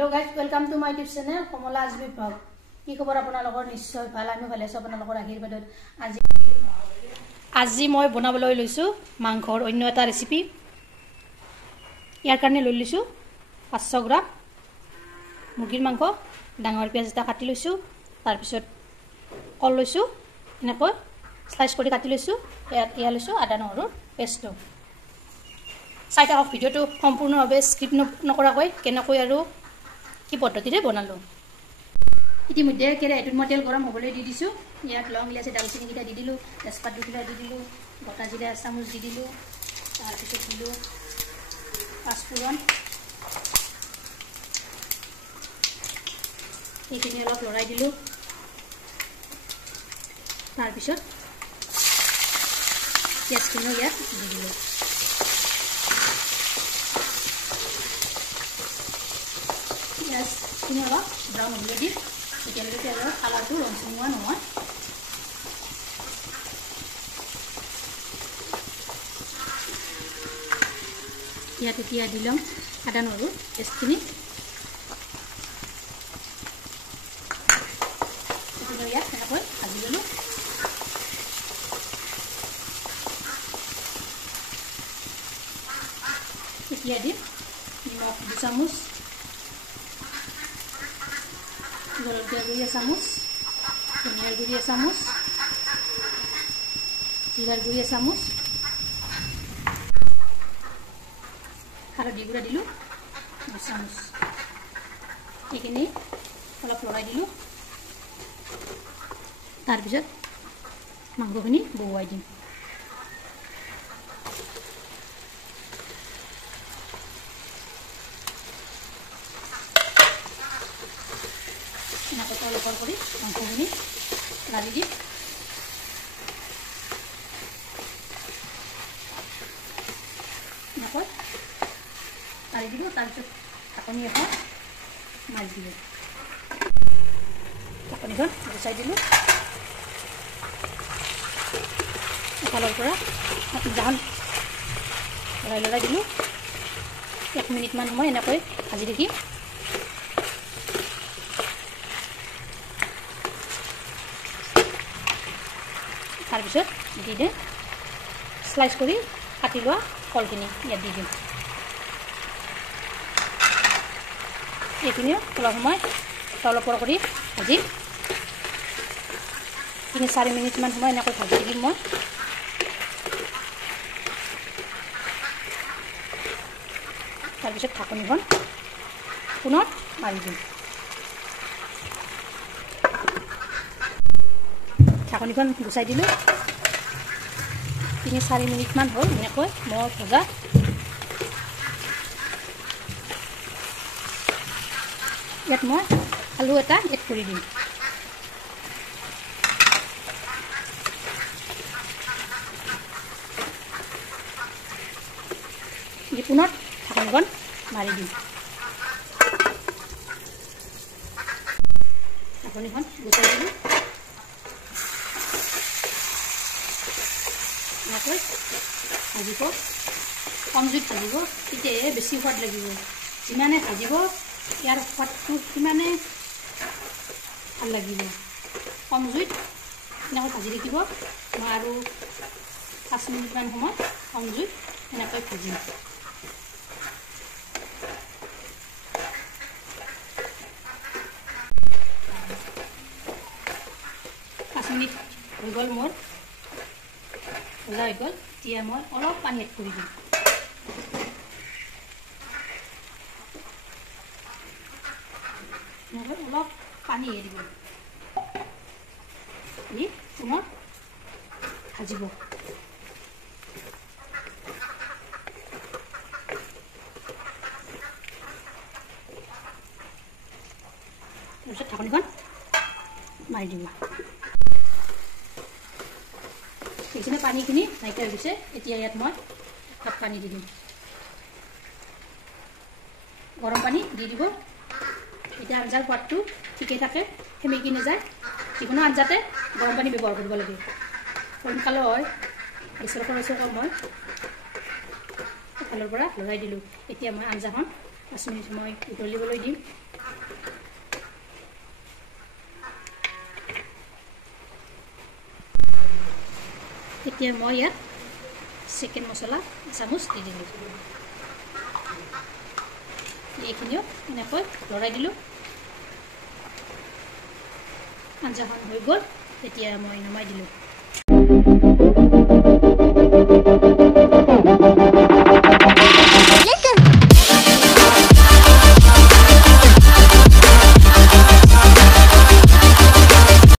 Hello guys, welcome to my YouTube channel Komala Azbi Vlog. কি খবৰ আপোনালোকৰ নিশ্চয় ভাল আমি ভালে আছো আপোনালোকৰ আশীৰ্বাদত আজি মই বনাবলৈ লৈছো মাংসৰ অন্য এটা ৰেচিপি ইয়াৰ কাৰণে লৈ লৈছো 500 গ্ৰাম মুৰ্গীৰ মাংস ডাঙৰ পিয়াজ এটা কাটি লৈছো তাৰ পিছত কল লৈছো এনেকৈ স্লাইস কৰি কাটি লৈছো ইয়া লৈছো আদা নহৰুৰ পেষ্ট চাইটা ভিডিওটো সম্পূৰ্ণভাৱে স্কিপ নকৰাকৈ কেনেকৈ আৰু কি পদ্ধতিৰে বনালো ইতিমধ্যে কেৰাহীটোত মই তেল গৰম হ'বলৈ দি দিছো ইয়াত লং ইলাচি দালচিনি কিটা দি দিলো তেজপাত দুটা দি দিলো গোটা জিৰা চামুচ দি দিলো তাৰ পিছত দিলো পাঁচফোৰণ এইখিনি অলপ লৰাই দিলো তাৰ পিছত পিয়াজখিনি ইয়াত দি দিলো পিয়াজখিনি অলপ ব্ৰাউন হ'বলৈ দি এতিয়ালৈকে তেলৰ কালাৰটো ৰঙচঙুৱা নহয় ইয়াত এতিয়া দি ল'ম আদা নহৰু পেষ্টখিনি ইয়াত এনেকৈ ভাজি ল'লোঁ এতিয়া দিম নিমখ 2 চামুচ জলকীয়া গুড়ি চামুচ ধনিয়াৰ গুড়ি চামুচ জিৰাৰ গুড়ি চামুচ হালধি গুড়া দিলোঁ 2 চামুচ এইখিনি অলপ লৰাই দিলোঁ তাৰপিছত মাংসখিনি বহুৱাই দিম অলপৰ কৰি মাংসখিনি লাৰি দিম এনেকৈ লাৰি দিব তাৰপিছত ঢাকনি এখন মাৰি দিব ঢাকনিখন গুচাই দিলোঁ এফালৰ পৰা জাহান লৰাই দিলোঁ 1 মিনিটমান সময় এনেকৈ ভাজি ৰাখিম তাৰপিছত দি দে স্লাইস কৰি কাটি লোৱা কলখিনি ইয়াত দি দিম এইখিনি অলপ সময় তলপৰ কৰি ভাজিম 3-4 মিনিটমান সময় এনেকৈ ভাজি দিম মই তাৰপিছত ঢাকনিখন পুনৰ মাৰি দিম ঢাকনিখন গুচাই দিলোঁ 3-4 মিনিটমান হ'ল এনেকৈ মই ভজা ইয়াত মই আলু এটা এড কৰি দিম পুনৰ ঢাকনিখন মাৰি দিম ঢাকনিখন গুচাই দিলোঁ এনেকৈ ভাজিব কম জুইত ভাজিব তেতিয়াহে বেছি সোৱাদ লাগিব যিমানে ভাজিব ইয়াৰ সোৱাদটো সিমানে ভাল লাগিব কম জুইত এনেকৈ ভাজি থাকিব মই আৰু 5 মিনিটমান সময় কম জুইত এনেকৈ ভাজিম 5 মিনিট হৈ গ'ল মোৰ ভজা হৈ গ'ল এতিয়া মই অলপ পানী এড কৰি দিম অলপ পানী এৰি দিব দি পুনৰ ভাজিব তাৰপিছত ঢাকনিখন মাৰি দিব এইখিনি পানীখিনি নাইকিয়া হৈ গৈছে এতিয়া ইয়াত মই কাপ পানী দি দিম গৰম পানী দি দিব এতিয়া আঞ্জাৰ সোৱাদটো ঠিকে থাকে সেমেকি নাযায় যিকোনো আঞ্জাতে গৰম পানী ব্যৱহাৰ কৰিব লাগে সোনকালে হয় গেছৰ খৰচো কম হয় এফালৰ পৰা লৰাই দিলোঁ এতিয়া মই আঞ্জাখন 5 মিনিট মই উতলিবলৈ দিম এতিয়া মই ইয়াত চিকেন মছলা চামুচ দি দিলোঁ এইখিনিও এনেকৈ লৰাই দিলোঁ আঞ্জাখন হৈ গ'ল এতিয়া মই নমাই দিলোঁ